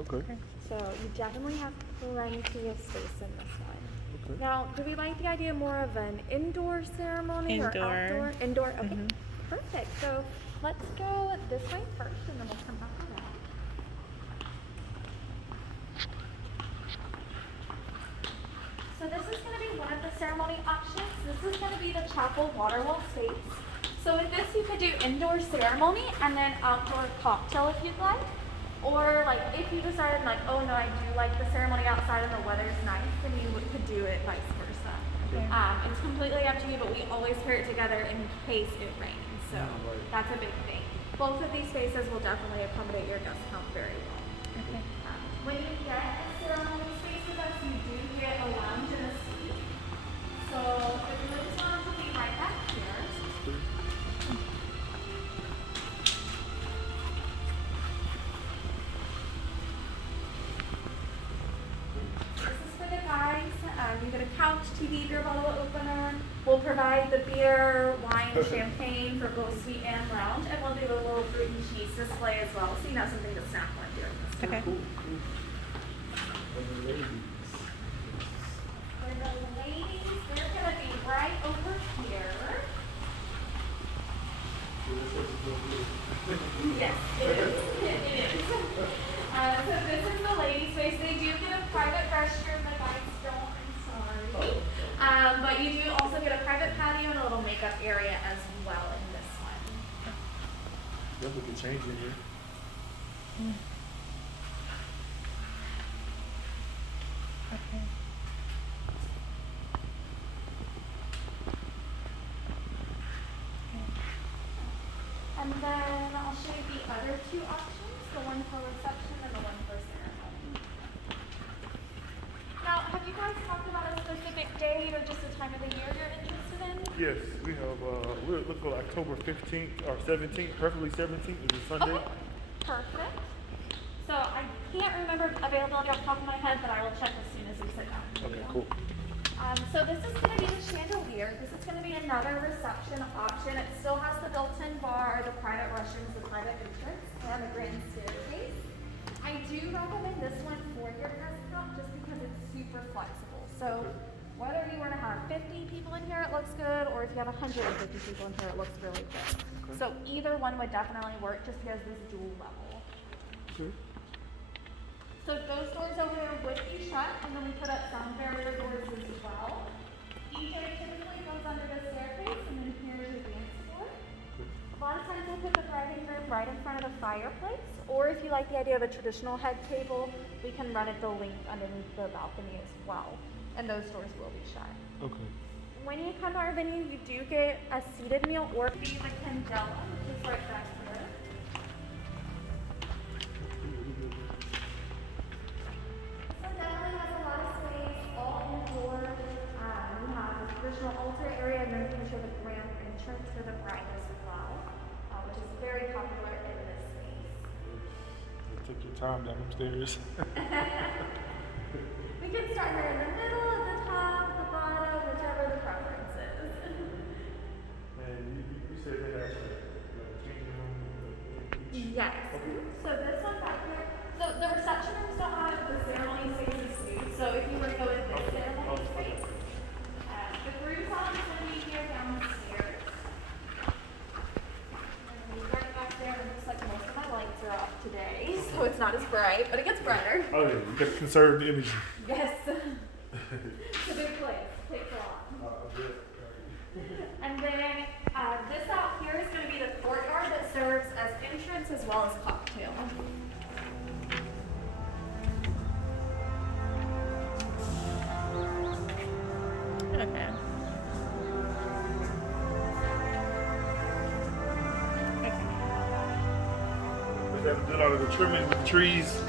Okay. So you definitely have plenty of space in this one. Okay. Now, do we like the idea more of an indoor ceremony or Indoor. outdoor? Indoor, okay. Mhm. Perfect. So let's go this way first and then we'll come back around. So this is going to be one of the ceremony options. This is going to be the chapel water wall space. So with this you could do indoor ceremony and then outdoor cocktail if you'd like. Or like if you decided like, oh no, I do like the ceremony outside and the weather's nice, then you could do it vice versa. Okay. It's completely up to you, but we always pair it together in case it rains. So Right. that's a big thing. Both of these spaces will definitely accommodate your guest count very well. Okay. When you get a ceremony space with us, you do get a lounge and a suite. So the groom's lounge will be right back here. This is for the guys. You get a couch, TV, beer bottle opener. We'll provide the beer, wine, champagne for both suite and lounge, and we'll do a little fruit and cheese display as well, so you have something to snack on during this time. Okay. Cool. And the ladies. For the ladies, they're gonna be right over here. Yes, it is. It is. So this is the ladies' space. They do get a private restroom. The guys don't. I'm sorry. But you do also get a private patio and a little makeup area as well in this one. Definitely can change in here. Okay. And then I'll show you the other two options, the one for reception and the one for ceremony. Now, have you guys talked about a specific date or just a time of the year you're interested in? Yes, we have, we're looking for October 15th or 17th, preferably 17th, is a Sunday. Okay, perfect. So I can't remember availability off the top of my head, but I will check as soon as we sit down. Okay, cool. So this is going to be the chandelier. This is going to be another reception option. It still has the built-in bar, the private restrooms, the private entrance, and the grand staircase. I do recommend this one for your guest count just because it's super flexible. So whether you were to have 50 people in here, it looks good, or if you have 150 people in here, it looks really good. So either one would definitely work just because this dual level. Sure. So those doors over there would be shut, and then we put up sound barrier doors as well. DJ typically goes under the staircase, and then here's your dance floor. A lot of times we'll put the bride room right in front of the fireplace, or if you like the idea of a traditional head table, we can run it the length underneath the balcony as well, and those doors will be shut. Okay. When you come to our venue, you do get a seated meal or be the Candela, which is right back here. So definitely has a lot of space, all indoor. We have a traditional altar area, and then we can show the grand entrance for the bride as well, which is very popular in this space. Take your time down them stairs. We can start here in the middle, at the top, the bottom, whichever the preference is. And you said they have like a changing room each. Yes. Okay. So this one back here, so the reception rooms don't have the ceremony spaces too. So if you were to go with this ceremony space, the groom's hall is going to be here down the stairs. And then right back there, it looks like most of my lights are off today, so it's not as bright, but it gets brighter. Oh yeah, you gotta conserve the energy. Yes. It's a big place. Takes a lot. And then this out here is going to be the courtyard that serves as entrance as well as cocktail. Okay. We have to do all of the trimming with the trees.